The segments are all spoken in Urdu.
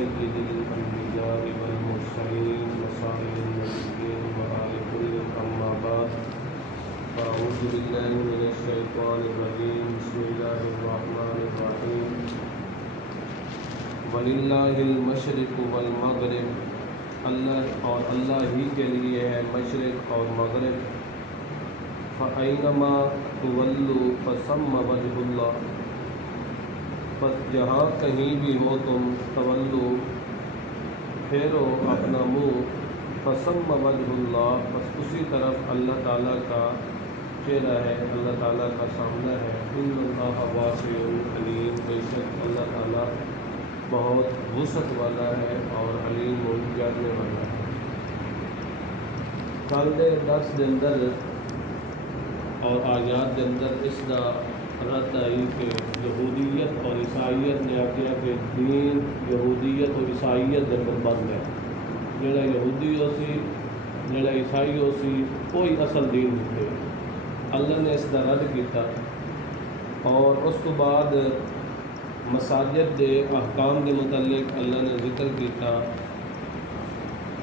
سيد الأنبياء والمرسلين وسائر النبيين وآل كل أما بعد فأعوذ بالله من الشيطان الرجيم بسم الله الرحمن الرحيم وَلِلَّهِ الْمَشْرِقُ وَالْمَغْرِبُ اللہ ہی کے لیے ہے مشرق اور مغرب فَأَيْنَمَا تُوَلُّوا فَثَمَّ وَجْهُ اللَّهِ بس جہاں کہیں بھی ہو تم تولو پھیرو اپنا منہ فَثَمَّ وَجْهُ اللَّهِ بس اسی طرف اللہ تعالیٰ کا چہرہ ہے، اللہ تعالیٰ کا سامنا ہے۔ إِنَّ اللَّهَ وَاسِعٌ عَلِيمٌ بے شک اللہ تعالیٰ بہت وسعت والا ہے اور علیم و جاننے والا ہے۔ کل دے درس دے اندر اور آیات دے اندر اس دا رد آئی کہ یہودیت اور عیسائیت نے آخیا کہ دین یہودیت اور عیسائیت دے اندر بند ہے، جڑا یہودی ہو سی جڑا عیسائی ہو سی کوئی اصل دین نہیں ہے۔ اللہ نے اس دا رد کیتا اور اس کو بعد مساجد دے احکام کے متعلق اللہ نے ذکر کیتا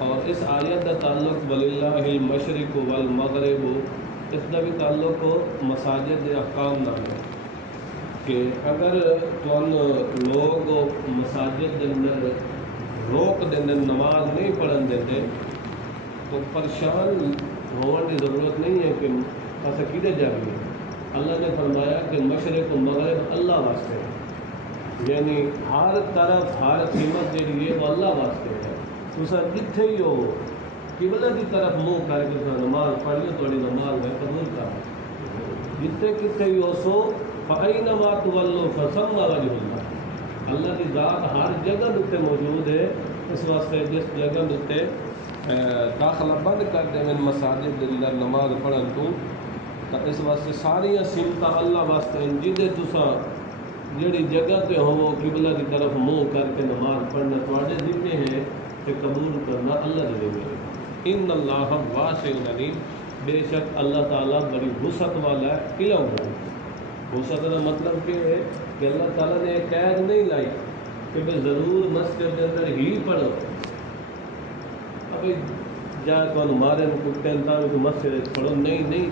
اور اس آیت کا تعلق وَلِلَّهِ الْمَشْرِقُ وَالْمَغْرِبُ اس کا بھی تعلق مساجد دے احکام نال ہے کہ اگر لوگ مساجد کے اندر روک دیں نماز نہیں پڑھن دیتے تو پریشان ہونے کی ضرورت نہیں ہے کہ ایسا کدھر جائیں۔ اللہ نے فرمایا کہ مشرق و مغرب اللہ واسطے ہے، یعنی ہر طرف ہر قیمت جہی ہے وہ اللہ واسطے ہے۔ تسا جتھے ہی ہو قبلہ کی طرف منہ کر کے نماز پڑھ لو، تھوڑی نماز ہے قبول کر، جتھے کتھے ہی ہو سو فَأَيْنَمَا تُوَلُّوا فَثَمَّ وَجْهُ اللَّهِ اللہ کی ذات ہر جگہ اتنے موجود ہے۔ اس واسطے جس جگہ اتنے داخلہ بند کر دیں مساجد کے اندر نماز پڑھن تو اس واسطے ساریا سمت اللہ واسطے جدے تسا جڑی جگہ تے ہو قبلہ کی طرف منہ کر کے نماز پڑھنا تواڈے ذمے ہے کہ قبول کرنا اللہ دے ذمے ہے۔ ان اللہ واسع علیم بے شک اللہ تعالیٰ بڑی وسعت والا ہے، علم ہے۔ وسعت کا مطلب یہ ہے کہ اللہ تعالیٰ نے ایک قید نہیں لائی کہ بھائی ضرور مسجد کے اندر ہی پڑھو، ابھی جا کو مارے کتے تو مسجد پڑھو، نہیں،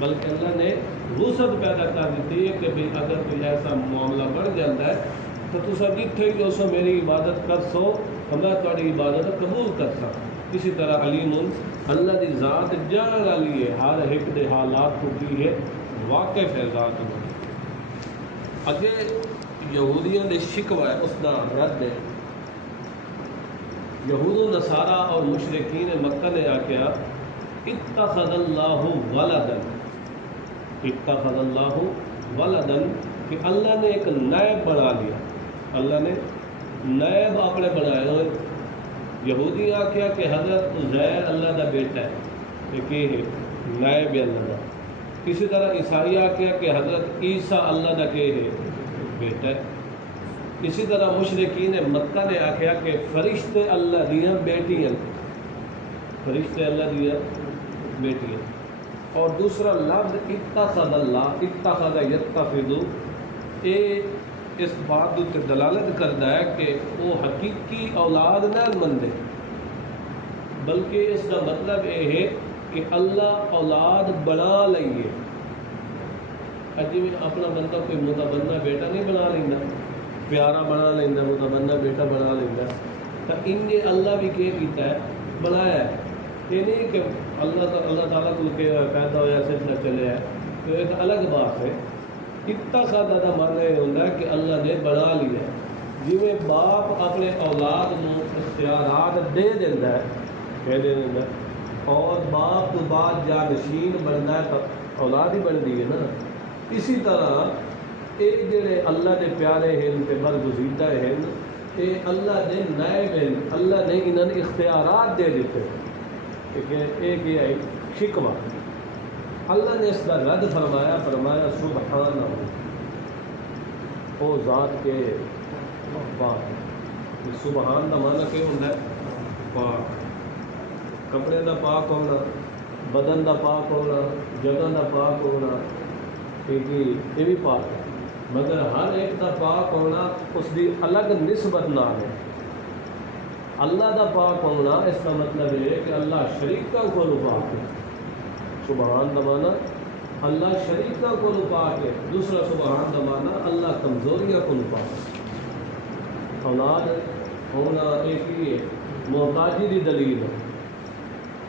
بلکہ اللہ نے وسعت پیدا کر دیتی ہے کہ بھئی اگر کوئی ایسا معاملہ بڑھ جاتا ہے تو تسا جتھے ہی ہو سو میری عبادت کر سو، میں تھوڑی عبادت قبول کر سا۔ اسی طرح علیم اللہ دی ذات جان والی ہے، ہر ایک دے حالات کو کی ہے واقف ہے ذات میں۔ اگے یہودیوں دے شکوہ ہے اس دا رد ہے۔ یہود و نصارہ اور مشرکین مکہ نے آکیا اتخذ اللہ ولدن، اتخذ اللہ ولدن کہ اللہ نے ایک نائب بنا لیا، اللہ نے نائب اپنے بنائے ہوئے۔ یہودی آکیا کہ حضرت عزیر اللہ دا بیٹا ہے، ایک یہ ہے نائب اللہ دا۔ اسی طرح عیسائی آکیا کہ حضرت عیسیٰ اللہ دا کہ ہے بیٹا ہے۔ اسی طرح مشرکین مکہ نے آکیا کہ فرشتے اللہ دیاں بیٹیاں، فرشتے اللہ دیاں بیٹیاں۔ اور دوسرا لفظ اتخذ اللہ، اتخذ یتخذ، یہ اس بات پر دلالت کرتا ہے کہ وہ حقیقی اولاد نہ مندے، بلکہ اس کا مطلب یہ ہے کہ اللہ اولاد بنا لئیے۔ جی اپنا بندہ کوئی متبنہ بیٹا نہیں بنا لینا، پیارا بنا لینا، متبنہ بیٹا بنا لینا، تو ان نے اللہ بھی کیتا ہے بنایا ہے۔ یہ نہیں کہ اللہ تعالیٰ کو پیدا ہوا سلسلہ چلے ہے، تو ایک الگ بات ہے۔ اتخذ کا معنی یہ ہوتا ہے کہ اللہ نے بنا لیا، جی باپ اپنے اولاد کو اختیارات دے دیتا ہے، کہہ دے دیتا ہے، اور باپ تو بعد جانشین بنتا ہے تو اولاد ہی بنتی ہے نا۔ اسی طرح یہ جڑے اللہ کے پیارے ہیں تے برگزیدہ ہیں، یہ اللہ دے نائب ہیں، اللہ نے انہوں نے اختیارات دے دیتے ہیں۔ ایک یہ ہے شکوہ۔ اللہ نے اس کا رد فرمایا سبحانہ او ذات کے پاک۔ سبحان کا معنی کیا ہوتا ہے؟ پاک، کپڑے کا پاک ہونا، بدن کا پاک ہونا، جگہ کا پاک ہونا، یہ بھی پاک ہے، مگر ہر ایک کا پاک ہونا اس کی الگ نسبت نہ ہے۔ اللہ دا پاک ہونا اس کا مطلب ہے کہ اللہ شریکہ کو پاک ہے. سبحان دا معنی اللہ شریکہ کو پاک ہے. دوسرا سبحان دا معنی اللہ کمزوریاں کو پاک ہے. اولاد ہونا ایک ہی ہے، محتاجی دی دلیل ہے.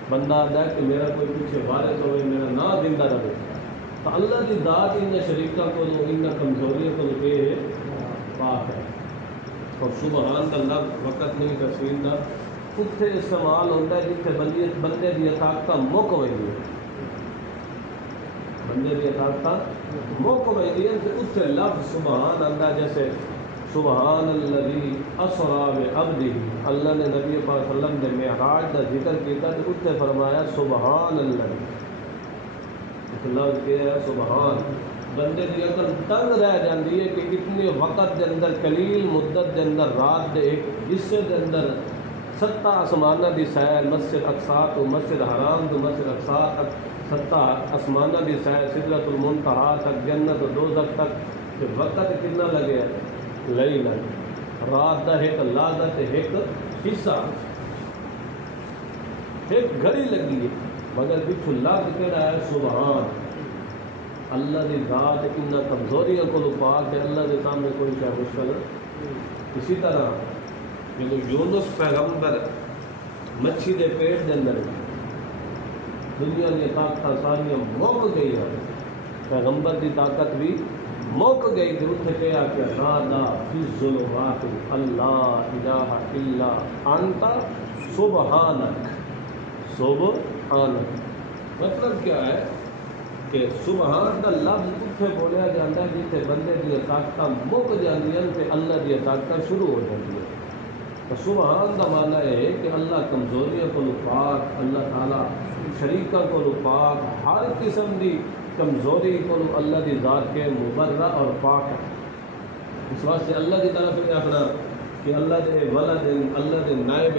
بندہ آتا ہے کہ میرا کوئی پیچھے وارث ہوئے، میرا نا زندہ رہے، تو اللہ کی ذات ان شریکہ کو ان کمزوریوں کو ہے پاک ہے. اور سبحان اللہ وقت نہیں تفصیل دا اتنے استعمال ہوتا ہے جتنے بندے کی طاقت مک ہوئی ہے، بندے کی طاقت مک ہوئی ہے اتنے لفظ سبحان اللہ. جیسے سبحان الذی اسریٰ بعبدہ، اللہ نے نبی پاک صلی اللہ علیہ وسلم نے معراج کا ذکر کیا تو اتنے فرمایا سبحان اللہ. لفظ کیا ہے سبحان. بندے کی عقل تنگ رہ جاتی ہے کہ اتنے وقت کے اندر قلیل مدت کے اندر رات کے ایک حصے کے اندر 7 آسمانہ کی سیر، مسجد اقصیٰ تو مسجد حرام تو مسجد اقصیٰ تک 7 آسمانہ کی سیر، سدرۃ المنتہا تک، جنت و دوزخ تک. کہ وقت کتنا لگے لیل رات کا ایک لازت ایک حصہ ایک گھڑی لگی ہے، مگر پچھو لفظ کہڑا ہے سبحان. اللہ کی ذات ان کمزوریوں کو پاک ہے، اللہ کے سامنے کوئی شے مشکل. اسی طرح جب یونس پیغمبر مچھی کے پیٹ کے اندر دنیا کی طاقت ساریاں مک گئی ہیں، پیغمبر کی طاقت بھی مک گئی تھی. اتنے کہا کہ نادا فی الظلمات اللہ الہ الا انت سبحانک. سبحانک مطلب کیا ہے کہ سبحان کا لفظ اتنے بولیا جاتا ہے جتنے بندے کی طاقت مک جاتی ہیں تو اللہ کی طاقت شروع ہو جاتی ہے. تو سبحان کا معنی ہے کہ اللہ کمزوریوں کو پاک، اللہ تعالیٰ شریکہ کو پاک، ہر قسم کی کمزوری کو اللہ کی ذات کے مبرہ اور پاک ہے. اس واسطے اللہ کی طرف اپنا کہ اللہ کے ولد اللہ کے نائب.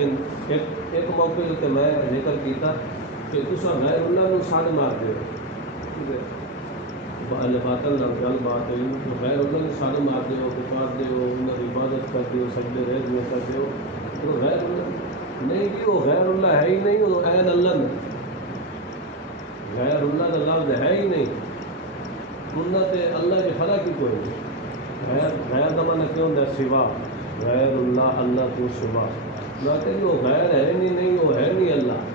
ایک موقع اتنے میں ذکر کیا کہ تصا غیر اللہ کو ساڑ مار دے باطل نہ گل بات ہوئی تو غیر اللہ نے ساڑ مار دے پکار دے انہوں کی عبادت کر دے سجدے ریز میں کر دے تو غیر اللہ نہیں کہ وہ غیر اللہ ہے ہی نہیں، وہ عین اللہ نے غیر اللہ کا لفظ ہے ہی نہیں. انہوں نے اللہ کے فرق ہی کوئی نہیں. غیر کا معنی کیوں ہوتا ہے سوا، غیر اللہ اللہ تو سوا نہ کہ وہ غیر ہے نہیں وہ ہے نہیں اللہ.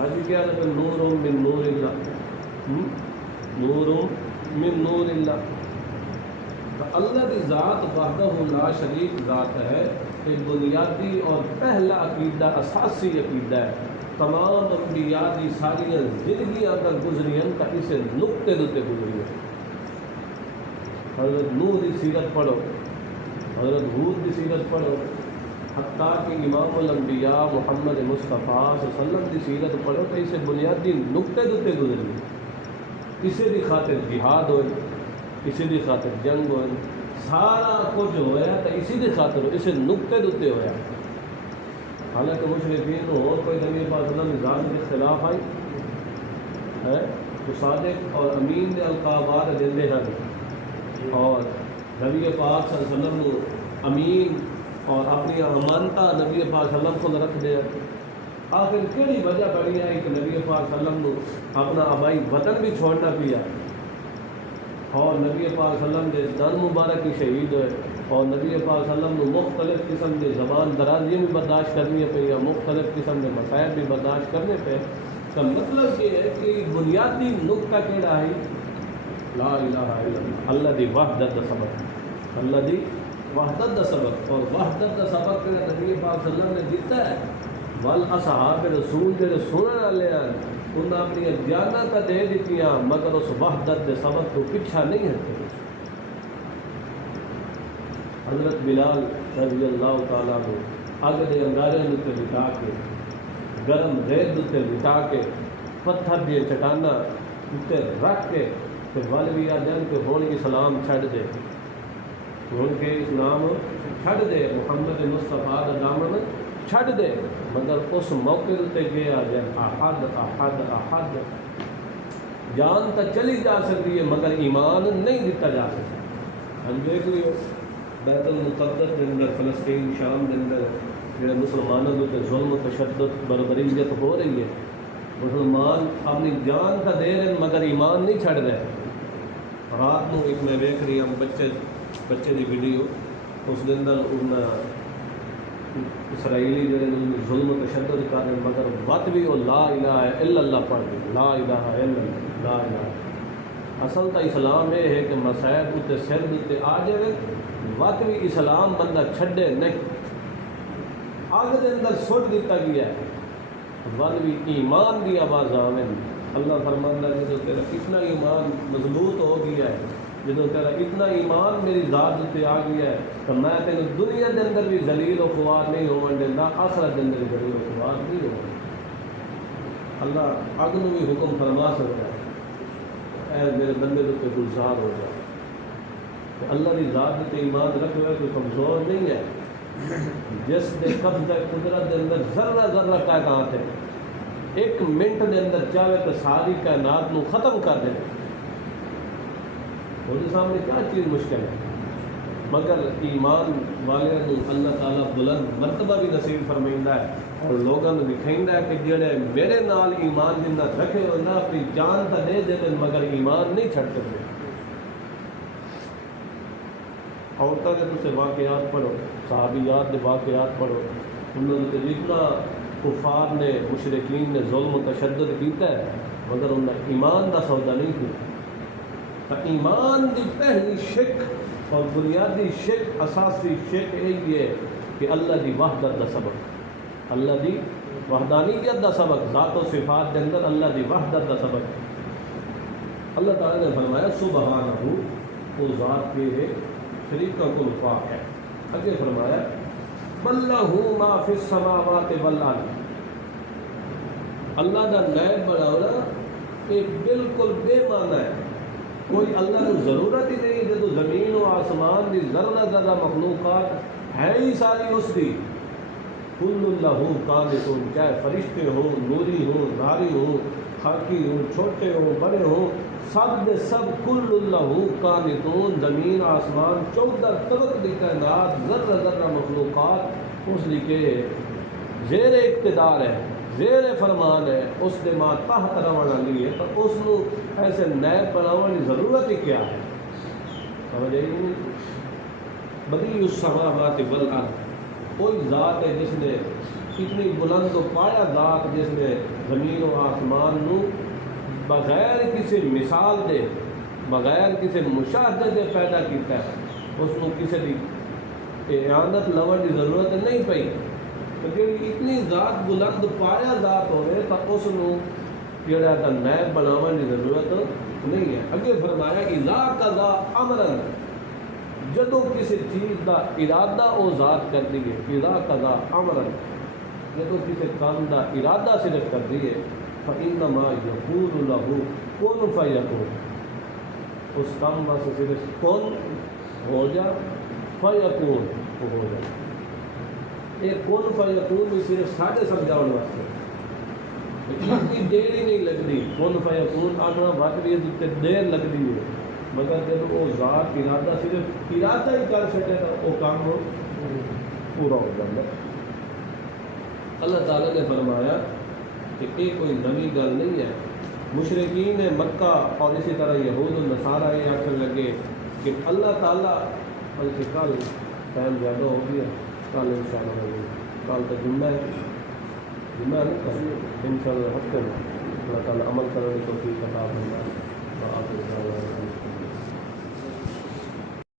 آج کیا ہے نور من نور اللہ، نور من نور اللہ. تو اللہ کی ذات وحدہ لا شریک ذات ہے. ایک بنیادی اور پہلا عقیدہ اساسی عقیدہ ہے. تمام انبیاء کی ساری زندگیاں اگر گزری ہیں تو اسے نقطے دوتے گزری ہیں. حضرت نوح کی سیرت پڑھو، حضرت ہود کی سیرت پڑھو، حتیٰ کہ امام الانبیاء محمد مصطفیٰ صلی اللہ علیہ وسلم کی سیرت پڑھو تو اسے بنیادی نقطے دوتے گزری. کسی بھی خاطر جہاد ہوئے، کسی بھی خاطر جنگ ہوئے، سارا کچھ ہوا تو اسی کی خاطر اسے نقطے دوتے ہوا. حالانکہ مشرکین اور کوئی نبی پاک صلی اللہ علیہ وسلم ذات کے خلاف آئی ہے تو صادق اور امین کے القابات دیندے ہیں اور نبی پاک صلی اللہ علیہ وسلم کو امین اور اپنی امانتہ نبی پاک صلی اللہ علیہ وسلم کو رکھ دیا. آخر کہڑی وجہ بڑی آئی کہ نبی پاک صلی اللہ علیہ وسلم کو اپنا آبائی وطن بھی چھوڑنا پیا اور نبی پاک صلی اللہ علیہ وسلم کے دن مبارک کی شہید ہوئے اور نبی پاک صلی اللہ علیہ وسلم کو مختلف قسم کے زبان درازیاں بھی برداشت کرنی پہ یا مختلف قسم کے مسائل بھی برداشت کرنے پہ. کا مطلب یہ ہے کہ بنیادی نقطہ کہڑا ہے لا الہ الا اللہ، اللہ دی وحدت کا سبق، اللہ دی وحدت کا سبق. اور وحدت کا سبق کہ نبی پاک صلی اللہ علیہ وسلم نے دیتا ہے والاصحاب رسول جو سننے والے ہیں انہیں اپنی جانا تو دے دیتی مگر اس وحدت کے سبق کو پیچھا نہیں ہٹتے. حضرت بلال رضی اللہ تعالیٰ کو اگ دے انگارے اتنے لٹا کے گرم ریت اتنے لٹا کے پتھر دیا چٹانا اتنے رکھ کے پھر ول بھی آ جان کہ ہون اسلام چھڈ دے، ہون کے اسلام چھڈ دے، محمد مصطفیٰ کا دامن چھڈ دے. مگر اس موقع اتنے گیا جائے احد احد احد. جان تو چلی جا سکتی ہے مگر ایمان نہیں دیتا جا سکتا. ہم دیکھ لیو بیت المقدس کے اندر فلسطین شام کے اندر جڑے مسلمانوں کے ظلم و تشدد بربریت ہو رہی ہے، مسلمان اپنی جان کا دے رہے مگر ایمان نہیں چھڑ رہے۔ رات کو ایک میں دیکھ رہی ہوں بچے کی ویڈیو، اس کے اندر اسرائیلی جڑے ظلم و تشدد کر رہے مگر وقت بھی وہ لا الہ الا اللہ پڑھ رہے، لا الہ الا اللہ، لا الہ۔ اصل تو اسلام یہ ہے کہ مسائل اتنے سر اتنے آ جائے، وقت بھی اسلام بندہ چھڈے نہیں، آگ دے اندر سٹ دیتا گیا ہے، وقت بھی ایمان کی آواز آویں۔ اللہ فرماندا ہے جدو تیرا اتنا ایمان مضبوط ہو گیا ہے، جدو تیرا اتنا ایمان میری ذات تے آ گیا ہے تو میں تینوں دنیا دے اندر بھی ذلیل و خوار نہیں ہون دیندا، آخرت دے اندر بھی ذلیل و خوار نہیں ہون۔ اللہ اگ نوں بھی حکم فرما سکتا ہے اے میرے بندے تے گلزار ہو جا، اللہ کی ذات تے ایمان رکھے ہوئے کوئی کمزور نہیں ہے، جس دے قبضہ قدرت دے اندر ذرہ ذرہ کائنات ہے، ایک منٹ دے اندر چاہے تو ساری کائنات نو ختم کر دے۔ اس کے سامنے کیا چیز مشکل ہے؟ مگر ایمان والے اللہ تعالیٰ بلند مرتبہ بھی نصیب فرمائندا ہے اور لوگوں نے دکھائندا ہے کہ جڑے میرے نال ایمان جنہ رکھے ہو نہ اپنی جان تو دے دے مگر ایمان نہیں چھڑ سکتے۔ عورتوں کے تسے واقعات پڑھو، صحابیات کے واقعات پڑھو، انہوں نے جتنا کفار نے مشرکین نے ظلم و تشدد کیتا ہے مگر انہوں نے ایمان دا سودا نہیں کیا۔ تو ایمان دی پہلی شک اور بنیادی شک، اساسی شک یہی ہے کہ اللہ دی وحدت دا سبق، اللہ دی وحدانیت دا سبق، ذات و صفات دے اندر اللہ دی وحدت دا سبق۔ اللہ تعالیٰ نے فرمایا سبحانہ، وہ ذات کے ہے شریکہ کو پاک ہے۔ آگے فرمایا بلہ ما فی السماوات والارض، اللہ دا نائب بنانا ایک بالکل بے معنی ہے، کوئی اللہ کو ضرورت ہی نہیں، جدو زمین و آسمان دی ذرہ ذرہ مخلوقات ہے ہی ساری اس دی، کل اللہ قانتون، چاہے فرشتے ہوں، نوری ہوں، ناری ہوں، خاکی ہوں، چھوٹے ہوں، بڑے ہوں، سب دے سب کل اللہ قانتون، زمین آسمان 14 طبق دی کائنات ذرہ ذرہ مخلوقات اس دی کے زیر اقتدار ہے، زیر فرمان ہے، اس دے ماں تحت رون والی ہے، تو اس نو ایسے نائب بناون کی ضرورت ہی کیا ہے؟ سمجھ آئی نہیں؟ بدیع السماوات والارض، کوئی ذات ہے جس نے اتنی بلند و پایا ذات جس نے زمین و آسمان نو بغیر کسی مثال دے، بغیر کسی مشاہدے دے پیدا کیتا ہے، اس نو کسی دی اعانت لون کی ضرورت نہیں پئی، تو جی اتنی ذات بلند پایا ذات ہوئے تو اس نو جڑا تا نائب بناون کی ضرورت نہیں ہے۔ اگے فرمایا اذا قضا امرا، جدو کسی چیز دا ارادہ او ذات کر دی ہے، اذا قضا امرا، جدو کسی کام دا ارادہ صرف کر دی ہے، فإنما يقول له کن فیکون، اس کام واسطے صرف کن ہو جا فیکون، وہ ہو جائے۔ یہ کن فیکون بھی صرف ساڈے سمجھاؤن واسطے، اتنی دیر ہی نہیں لگتی، کن فیکون آخنا وقت بھی دیر لگتی ہے، مگر جب وہ ذات ارادہ صرف ارادہ ہی کر سکے تو وہ کام پورا ہو جاتا۔ اللہ تعالیٰ نے فرمایا کہ یہ کوئی نئی گل نہیں ہے۔ مشرکین مکہ اور اسی طرح یہود و نصارہ یہ آخر لگے کہ اللہ تعالیٰ، بلکہ کل ٹائم زیادہ ہو گیا، کل انشاءاللہ ہوگی، کل تو جمعہ ہے، جمعہ نہیں کل انشاءاللہ ہفتے میں اللہ تعالیٰ عمل کرنے کی توفیق عطا فرمائے۔